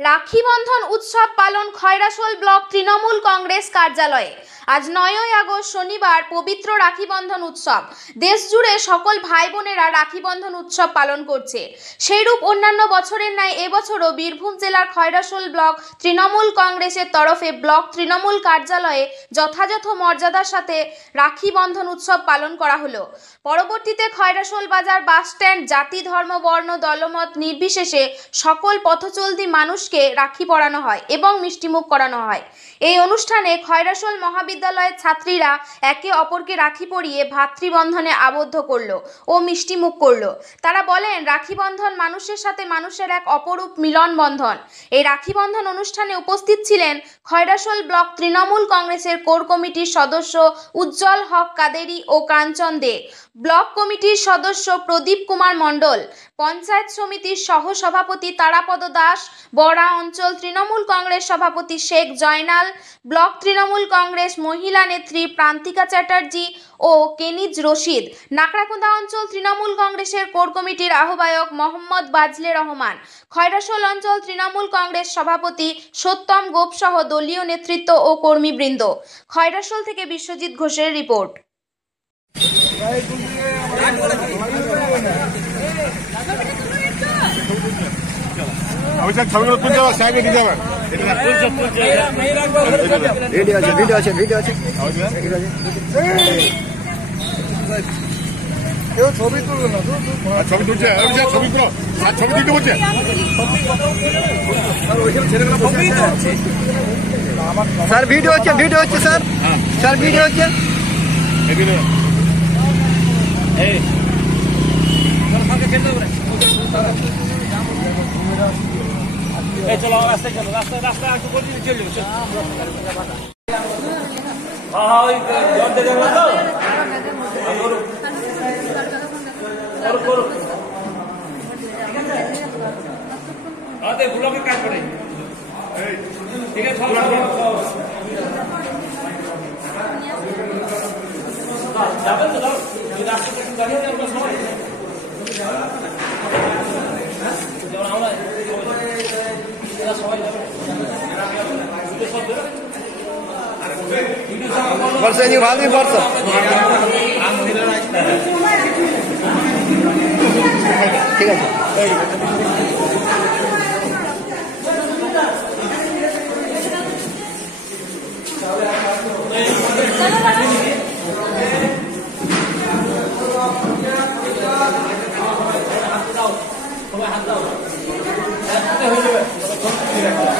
রাখি বন্ধন উৎসব পালন খয়রাশোল ব্লক তৃণমূল কংগ্রেস কার্যালয়ে। আজ 9ই আগস্ট শনিবার পবিত্র রাখি বন্ধন উৎসব। দেশ জুড়ে সকল ভাই বোনেরা রাখি বন্ধন উৎসব পালন করছে। সেইরূপ অন্যান্য বছরের ন্যায় এবছরও বীরভূম জেলার খয়রাশোল ব্লক তৃণমূল কংগ্রেসের তরফে ব্লক তৃণমূল কার্যালয়ে যথাযথ মর্যাদার সাথে রাখি বন্ধন উৎসব পালন করা হলো। পরবর্তীতে খয়রাশোল বাজার বাস স্ট্যান্ড জাতি ধর্ম বর্ণ দলমত নির্বিশেষে সকল পথচলতি মানুষকে রাখি পরানো হয় এবং মিষ্টিমুখ করানো হয়। এই অনুষ্ঠানে খয়রাশোল মহাবিদ্যালয়ের ছাত্রীরা একে অপরকে রাখি পরিয়ে ভাতৃবন্ধনে আবদ্ধ করলো ও মিষ্টিমুখ করলো। তারা বলেন, রাখি বন্ধন মানুষের সাথে মানুষের এক অপরূপ মিলন বন্ধন। এই রাখি বন্ধন অনুষ্ঠানে উপস্থিত ছিলেন খয়রাশোল ব্লক তৃণমূল কংগ্রেসের কোর কমিটির সদস্য উজ্জ্বল হক কাদেরি ও কাঞ্চন দে, ব্লক কমিটির সদস্য প্রদীপ কুমার মণ্ডল, পঞ্চায়েত সমিতির সহ সভাপতি তারাপদ দাস, বড়া অঞ্চল তৃণমূল কংগ্রেস সভাপতি শেখ জয়নাল, ব্লক তৃণমূল কংগ্রেস মহিলা নেত্রী প্রান্তিকা চ্যাটার্জি ও কেনিজ রশিদ, নাকড়াকুন্দা অঞ্চল তৃণমূল কংগ্রেসের কোর কমিটির আহ্বায়ক মোহাম্মদ বাজলে রহমান, খয়রাশোল অঞ্চল তৃণমূল কংগ্রেস সভাপতি সত্যম গোপ সহ দলীয় নেতৃত্ব ও কর্মীবৃন্দ। খয়রাশোল থেকে বিশ্বজিৎ ঘোষের রিপোর্ট। ছবি তুলবে না, ছবি তুলছে, ছবি তুলো, ছবি দিতে বলছে। স্যার ভিডিও হচ্ছে, ভিডিও হচ্ছে স্যার, স্যার ভিডিও হচ্ছে। চলো রাস্তায়, চলো রাস্তায়, রাস্তায় একটু করে চলে যাবো। ব্লকে কাজ করে, ঠিক আছে। যাবেন তো রাস্তায় দাঁড়িয়ে আমরা সবাই বর্ষা নিয়ে ভালো বর্ষা ঠিক আছে। সবাই হাত দাও, হয়ে যাবে।